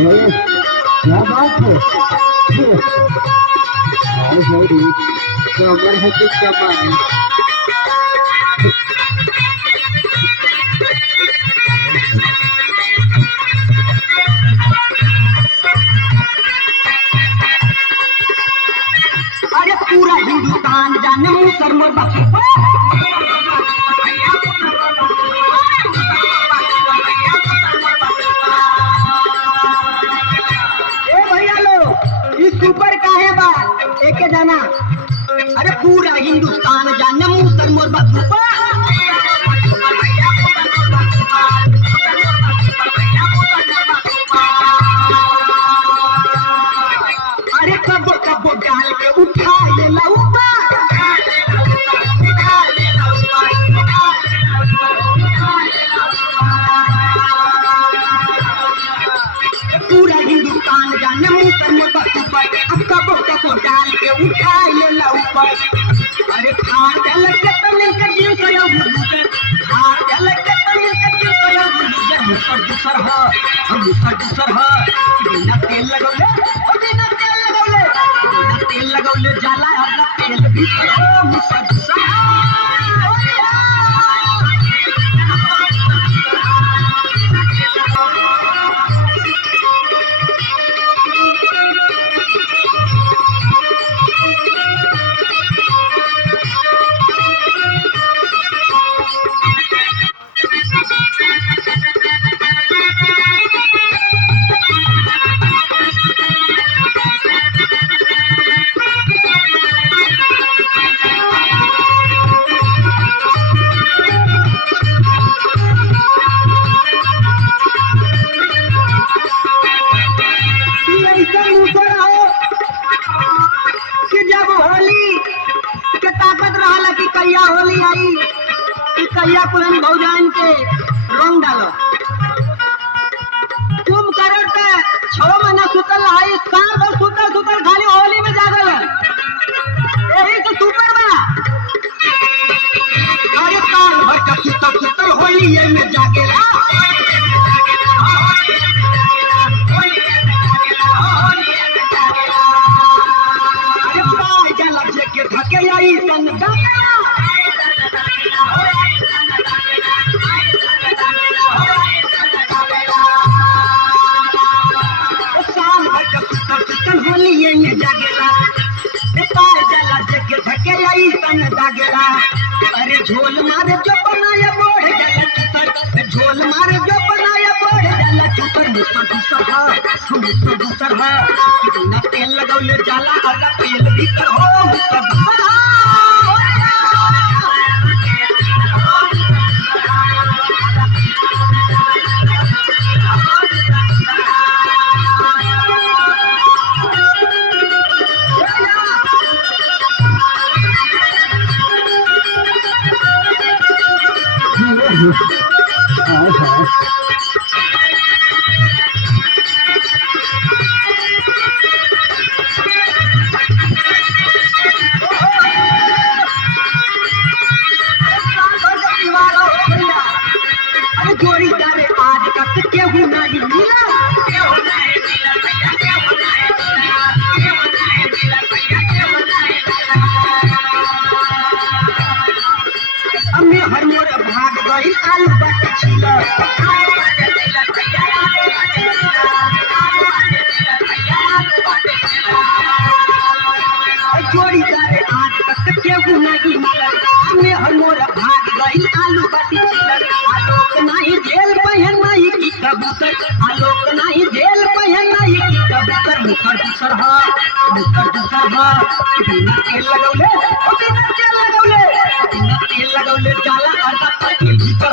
क्या बात है कमर है कि कमर अरे पूरा हिंदुस्तान जाने मुसलमान बाकी ए भैया लो इस सुपर का है बा एक जाना अरे पूरा हिंदुस्तान जाने मुसलमान बाकी अरे कबो कबो डाल के उठा ले ऊपर पूरा हिंदुस्तान जाने मुसलमान बाकी अब कबो कबो डाल के उठा ले ऊपर अरे खार डाल के तमिल के दिल को यो खार डाल के तमिल के दिल को यो मुसर दूसर है हम मुसर दूसर है बिना तेल लगौले बिना तेल लगौले जाला और तेल भी मुसर दूसर कहिया होली आई कि कहिया पुरन भौजान के रंग डालो तुम करो के 6 महीना सुतल है साल भर सुतल सुतल खाली होली में जागल है यही तो सुपर बा अरे साल भर का सुतल सुतल होली में जागेला अरे पाए जला के धके आई सन जागेला अरे झोल मारे जो बनाया बोढ़ जाला चुतर झोल मारे जो बनाया बोढ़ जाला चुतर मुसर दूसर है बिना तेल लगौले जाला अगर तेल भी करो मुसर जोड़ीदार आज तक केहू नहीं मिला हमें हर मोर भाग गई आलू बाटी छिला जोड़ीदार आज तक केहू नहीं मिला हमें हर मोर भाग गई आलू बाटी छिला आलोक नहीं जेल पहन नहीं की कबूतर आलोक नहीं जेल पहन नहीं की कबूतर मुसर दूसर है बिना तेल लगौले जाला आधा तेल भीतर